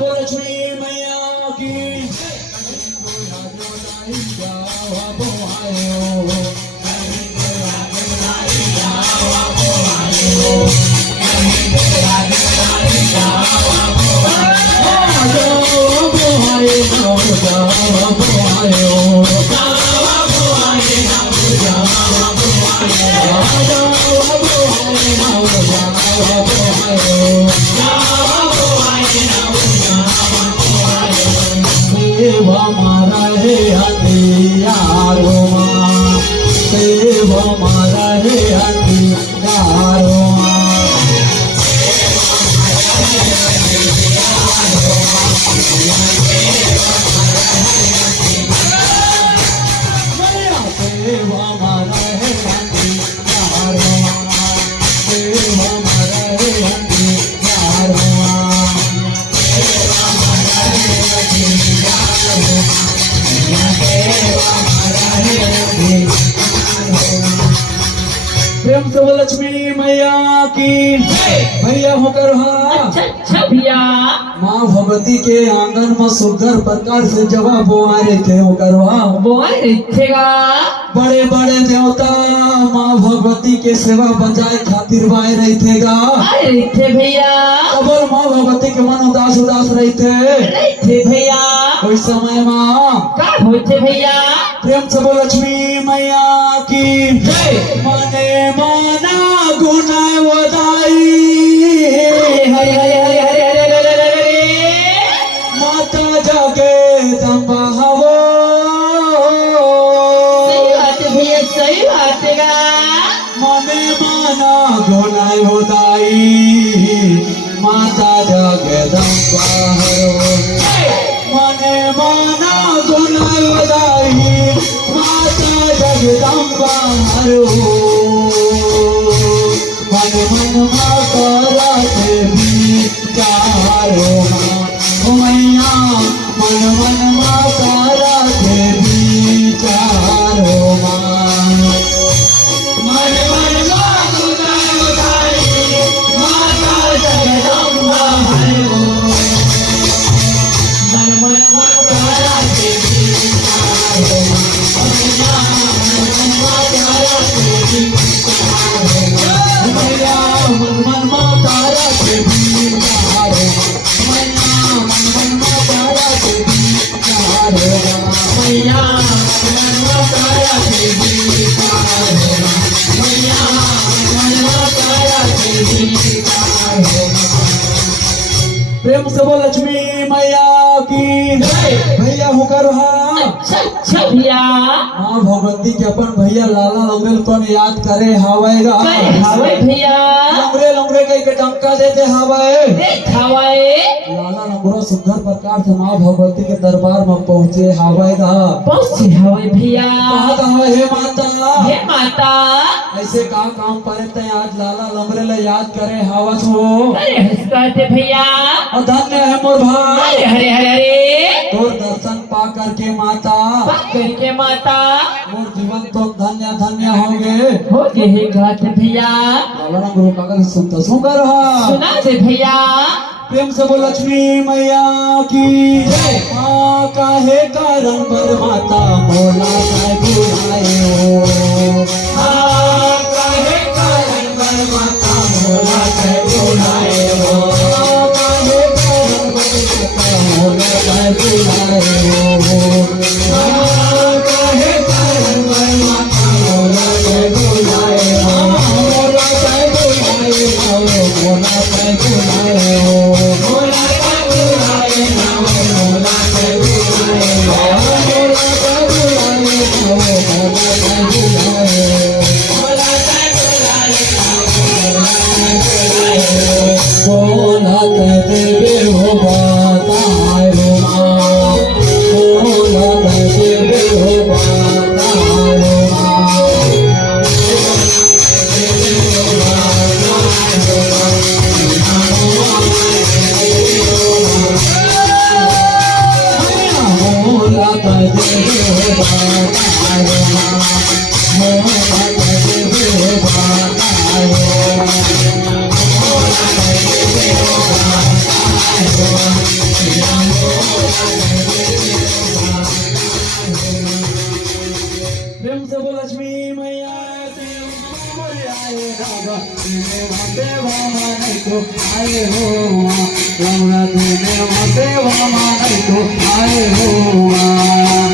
लक्ष्मी मैया की हमारा है हथियारो सेव हमारा है हथियारो सेव हमारा है हथियारो सेव हमारा है हथियारो प्रेम से लक्ष्मी मैया की भैया होकर अच्छा भैया माँ भगवती के आंगन में सुंदर प्रकार से जवाब बोआरे थे होकर बोएगा बड़े बड़े देवता माँ भगवती के सेवा बजाए खातिर बाए रही थे भैया अबर माँ भगवती के मन उदास उदास थे भैया उस समय माँ का होते भैया प्रेम से लक्ष्मी मैया की मने माना गुना वदाई माता जगे दम्बा हवो सही बात गा मने माना गुना वदाई माता जगे दम्बा हवो मने माना गुना वदाई माता जगदम्बा हरो मन मन माता देवी चारो मैया मन मन माता देवी चारो मन मन माता जगदम्बा हरो मन मन माता देवी चारो प्रेम से बोल लक्ष्मी मैया की भैया होकर अच्छा भैया माँ भगवती के अपन भैया लाला लंगरेल पर याद करे हवाएगा भैया लंगरे कई के टमका देते हवाए लाला लंगरो सुंदर प्रकार से माँ भगवती के दरबार में पहुँचे हवाएगा भैया हे माता ऐसे कहा काम पड़े थे आज लाला लंगरेल याद करे हवस हो भैया और धन्य है मोर भाई हरे तोर दर्शन पा करके माता मोर जीवन तो धन्य धन्य हो गए घाट भैया लाला गुरु कागज सुनता सुकर सुना से भैया प्रेम से बोल लक्ष्मी मैया की माँ काहे कारण पर माता मोला काय बुलायो काहे कारण पर माता मोला काय बुलायो काहे कारण पर मोला काय बुलायो काहे कारण पर माता मोला काय बुलायो मोला काय बुलायो मोला काय बुलायो मोला लक्ष्मी मैया आए राधा तेने देवा माने तो आए हो गौरा तेने देवा माने तो आए हो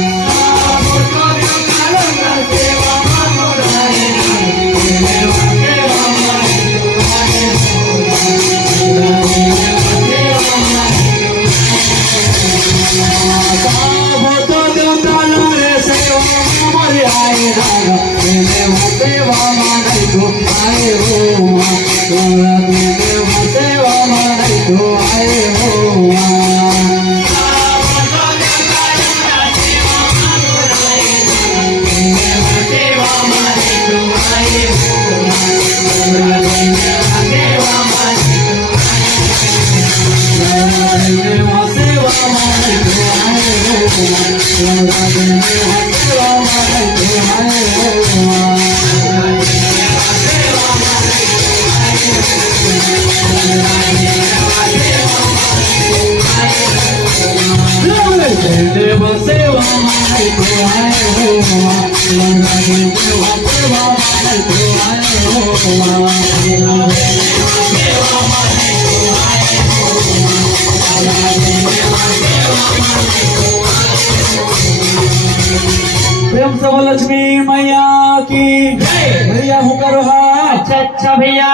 प्रेम से बोल लक्ष्मी मैया की भैया हूँ करो अच्छा अच्छा भैया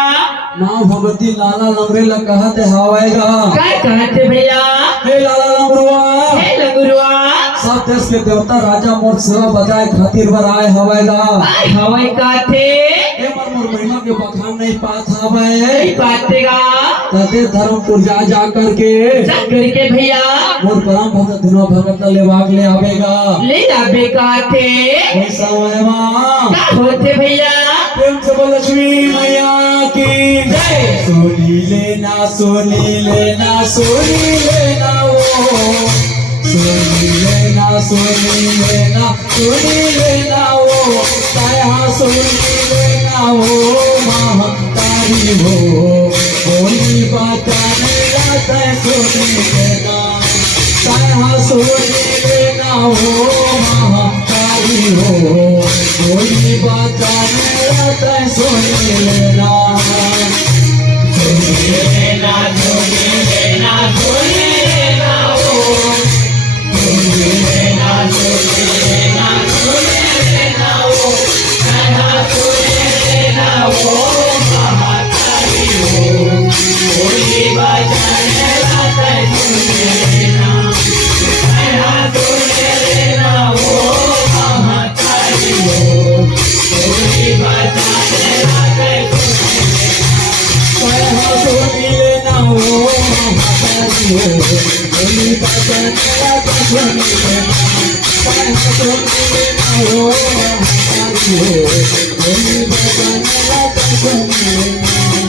माँ भगवती लाला लमरेला कहते हवाएगा काय कहते भैया हे लाला लमरुआ हे लगुरुआ सब देश के देवता राजा मोर सेवा बजाए खातिर बर आए हवाएगा आय हवाई काथे ए मन मोर महिमा के बखान नहीं पात हवाए नहीं पातेगा तदे धर्मपुर जा करके चल करके भैया मोर परम भगत दिनो भगत लेवाक ले आवेगा ले आबे काथे ऐसा महिमा का होते भैया प्रेम से बोल लक्ष्मी मैया की जय सोनी लेना सोनी लेना सोनी लेना वो सोनी लेना सोनी लेना सोनी लेना वो काया सोनी लेना वो महतारी हो बोली बचाने लाता है सोनी लेना काया सोनी लेना वो महतारी हो बोली बचाने लाता है सोनी लेना सोनी लेना सोनी लेना सोनी लेना वो सोनी लेना सोनी लेना सोनी लेना वो काया सोनी लेना वो महतारी हो बोली बचाने लाता है सोनी लेना काया सोनी लेना वो महतारी हो बोली बचाने लाता है सोनी लेना वो महतारी हो बोली बचाने लाता है सोनी लेना काया सोनी लेना वो महतारी हो बोली बचाने लाता है सोनी लेना